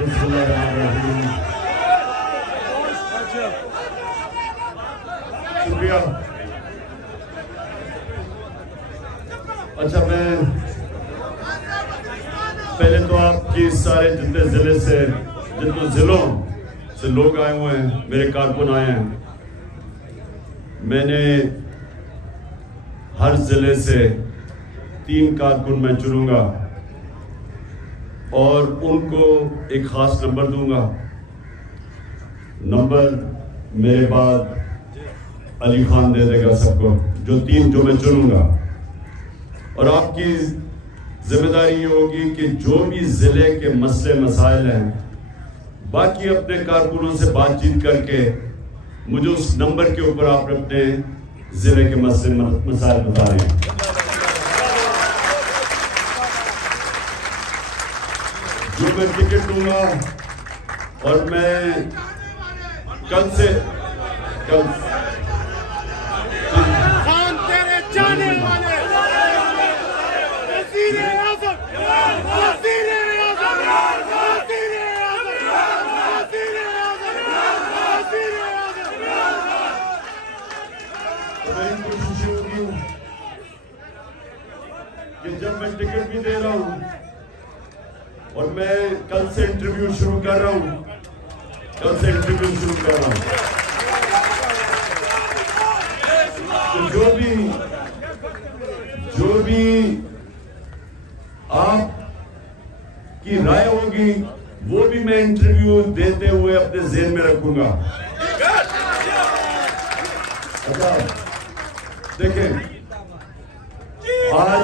بسم اللہ الرحمن الرحیم. شکریہ. اچھا، میں پہلے تو آپ کی سارے جتنے ضلعوں سے لوگ آئے ہوئے ہیں، میرے کارکن آئے ہیں، میں نے ہر ضلع سے 3 کارکن میں چنوں گا اور ان کو ایک خاص نمبر دوں گا. نمبر میرے بعد علی خان دے دے گا سب کو، جو 3 جو میں چنوں گا. اور آپ کی ذمہ داری یہ ہوگی کہ جو بھی ضلع کے مسئلے مسائل ہیں، باقی اپنے کارکنوں سے بات چیت کر کے مجھے اس نمبر کے اوپر آپ اپنے ضلع کے مسئلے مسائل بتا رہے ہیں. جو میں ٹکٹ دوں گا، اور میں کل سے کوشش ہوگی کہ جب میں ٹکٹ بھی دے رہا ہوں اور میں کل سے انٹرویو شروع کر رہا ہوں، تو جو بھی آپ کی رائے ہوگی وہ بھی میں انٹرویو دیتے ہوئے اپنے ذہن میں رکھوں گا. اچھا دیکھیں، آج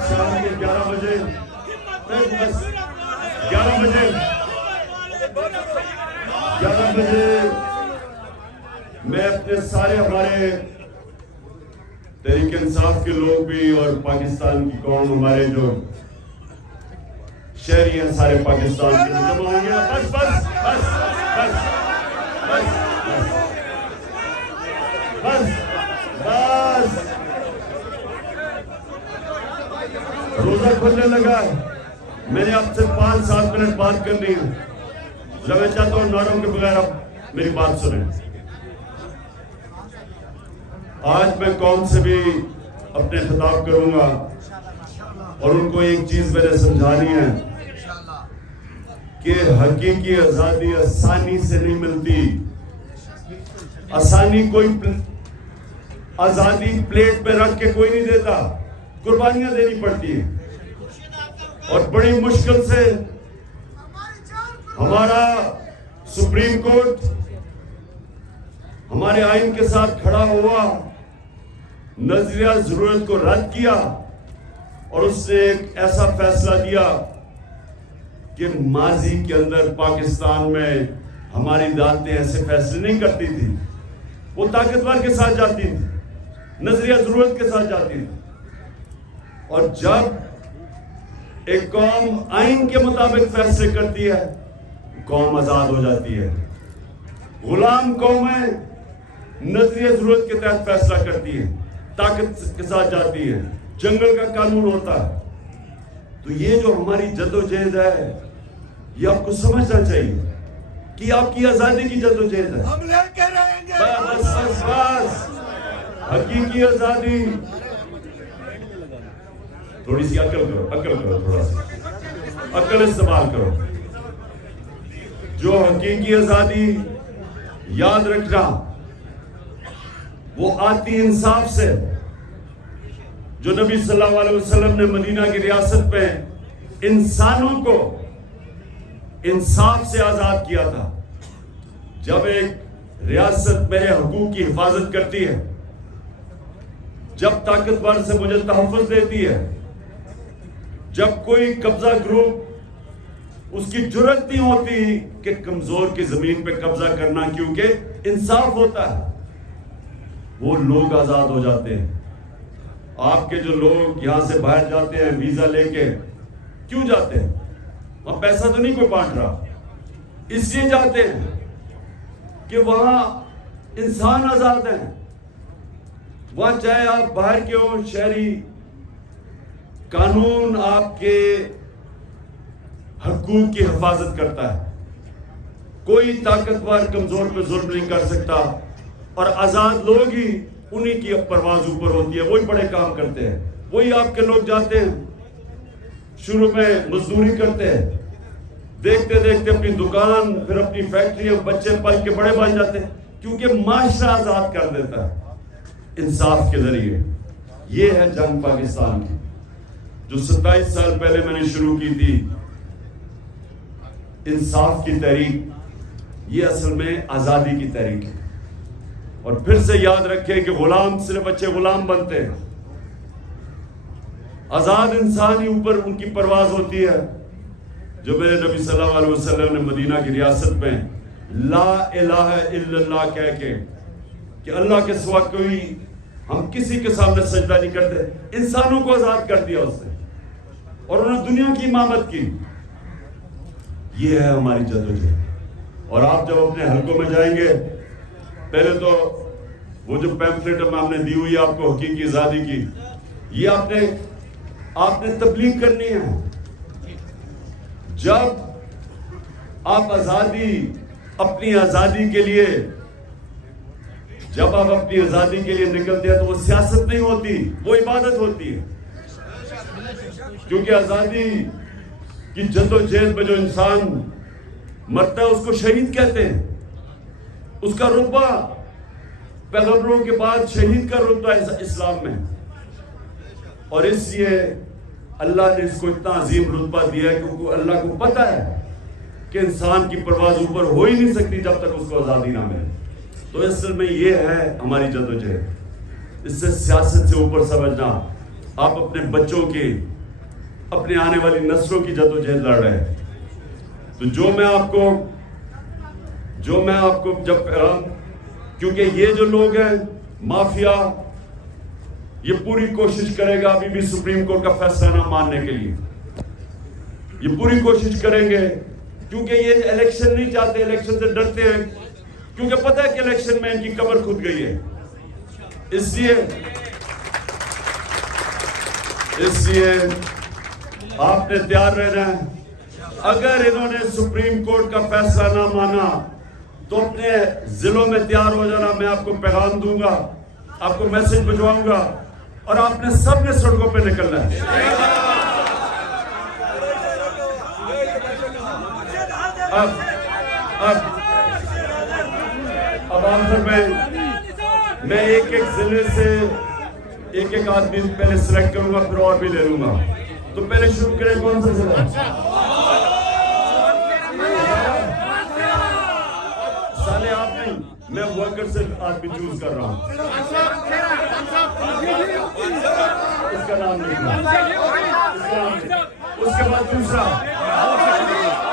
شام کے 11 بجے میں اپنے سارے ہمارے تحریک انصاف کے لوگ بھی اور پاکستان کی قوم، ہمارے جو شہری ہیں سارے پاکستان کے جمع ہوں گے. بس روزہ کھلنے لگا. میں نے آپ سے 5-7 منٹ بات کرنی ہے. میں چاہتا ہوں نعروں کے بغیر آپ میری بات سنیں. آج میں قوم سے بھی اپنے خطاب کروں گا اور ان کو ایک چیز میں نے سمجھانی ہے کہ حقیقی آزادی آسانی سے نہیں ملتی. کوئی آزادی پلیٹ پہ رکھ کے کوئی نہیں دیتا، قربانیاں دینی پڑتی ہیں. اور بڑی مشکل سے ہمارا سپریم کورٹ ہمارے آئین کے ساتھ کھڑا ہوا، نظریہ ضرورت کو رد کیا اور اس نے ایک ایسا فیصلہ دیا کہ ماضی کے اندر پاکستان میں ہماری عدالتیں ایسے فیصلے نہیں کرتی تھی. وہ طاقتور کے ساتھ جاتی تھی، نظریہ ضرورت کے ساتھ جاتی تھی. اور جب ایک قوم آئین کے مطابق فیصلے کرتی ہے، قوم آزاد ہو جاتی ہے. غلام قومیں نظریہ ضرورت کے تحت فیصلہ کرتی ہے، طاقت کے ساتھ جاتی ہے، جنگل کا قانون ہوتا ہے. تو یہ جو ہماری جدوجہد ہے، یہ آپ کو سمجھنا چاہیے کہ آپ کی آزادی کی جدوجہد ہے. ہم لے کے رہیں گے. بس حقیقی آزادی. تھوڑی سی عقل کرو تھوڑا سا عقل استعمال کرو. جو حقیقی آزادی، یاد رکھنا، وہ آتی انصاف سے. جو نبی صلی اللہ علیہ وسلم نے مدینہ کی ریاست میں انسانوں کو انصاف سے آزاد کیا تھا. جب ایک ریاست میرے حقوق کی حفاظت کرتی ہے، جب طاقتور سے مجھے تحفظ دیتی ہے، جب کوئی قبضہ گروپ اس کی جرأت نہیں ہوتی کہ کمزور کی زمین پہ قبضہ کرنا، کیونکہ انصاف ہوتا ہے، وہ لوگ آزاد ہو جاتے ہیں. آپ کے جو لوگ یہاں سے باہر جاتے ہیں ویزا لے کے، کیوں جاتے ہیں؟ وہاں پیسہ تو نہیں کوئی بانٹ رہا. اس لیے جاتے ہیں کہ وہاں انسان آزاد ہیں. وہاں چاہے آپ باہر کے ہوں شہری، قانون آپ کے حقوق کی حفاظت کرتا ہے. کوئی طاقتور کمزور پہ ظلم نہیں کر سکتا، اور آزاد لوگ ہی انہی کی پرواز اوپر ہوتی ہے. وہی بڑے کام کرتے ہیں. وہی آپ کے لوگ جاتے ہیں، شروع میں مزدوری کرتے ہیں، دیکھتے دیکھتے اپنی دکان، پھر اپنی فیکٹری، بچے پل کے بڑے بن جاتے ہیں، کیونکہ معاشرہ آزاد کر دیتا ہے انصاف کے ذریعے. یہ ہے جنگ پاکستان کی، جو 27 سال پہلے میں نے شروع کی تھی، انصاف کی تحریک. یہ اصل میں آزادی کی تحریک ہے. اور پھر سے یاد رکھیں کہ غلام صرف اچھے غلام بنتے ہیں، آزاد انسان ہی اوپر ان کی پرواز ہوتی ہے. جو میرے نبی صلی اللہ علیہ وسلم نے مدینہ کی ریاست میں لا الہ الا اللہ کہہ کے کہ اللہ کے سوا کوئی، ہم کسی کے سامنے سجدہ نہیں کرتے، انسانوں کو آزاد کر دیا اس نے، اور انہوں نے دنیا کی امامت کی. یہ ہے ہماری جدوجہد. اور آپ جب اپنے حلقوں میں جائیں گے، پہلے تو وہ جو پیمفلیٹ ہم نے دی ہوئی آپ کو حقیقی آزادی کی، یہ آپ نے تبلیغ کرنی ہے. جب آپ اپنی آزادی کے لیے، جب آپ اپنی آزادی کے لیے نکلتے ہیں تو وہ سیاست نہیں ہوتی، وہ عبادت ہوتی ہے. کیونکہ آزادی کی جدوجہد میں جو انسان مرتا ہے اس کو شہید کہتے ہیں. اس کا رتبہ پیغمبروں کے بعد شہید کا رتبہ اسلام میں. اور اس لیے اللہ نے اس کو اتنا عظیم رتبہ دیا ہے، کیونکہ اللہ کو پتہ ہے کہ انسان کی پرواز اوپر ہو ہی نہیں سکتی جب تک اس کو آزادی نہ ملے. تو اصل میں یہ ہے ہماری جدوجہد. اس سے سیاست سے اوپر سمجھنا، آپ اپنے بچوں کی، اپنے آنے والی نسلوں کی جدوجہد لڑ رہے ہیں. تو جو میں آپ کو جب کیونکہ یہ جو لوگ ہیں مافیا، یہ پوری کوشش کرے گا ابھی بھی سپریم کورٹ کا فیصلہ نہ ماننے کے لیے. یہ پوری کوشش کریں گے، کیونکہ یہ الیکشن نہیں چاہتے، الیکشن سے ڈرتے ہیں، کیونکہ پتہ ہے کہ الیکشن میں ان کی قبر کھود گئی ہے. اس لیے آپ نے تیار رہنا ہے. اگر انہوں نے سپریم کورٹ کا فیصلہ نہ مانا تو اپنے ضلعوں میں تیار ہو جانا. میں آپ کو پیغام دوں گا، آپ کو میسج بھجواؤں گا، اور آپ نے سب نے سڑکوں پہ نکلنا ہے. اب آخر میں ایک ضلع سے ایک آدمی پہلے سلیکٹ کروں گا، پھر اور بھی لے لوں گا. تو پہلے شروع کریں کون سا ضلع؟ سالے آپ نہیں، میں ورکر سے آدمی چوز کر رہا ہوں. اس کا نام نہیں، اس کے بعد دوسرا،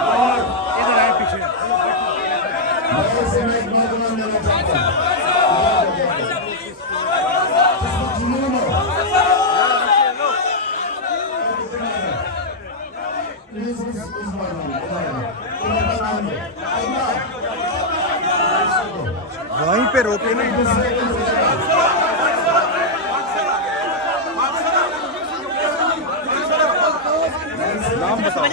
اور ادھر آئے پیچھے. میں ایک نوجوان لینا چاہتا ہوں. وہیں پہ روکے نا. نام بتاؤ.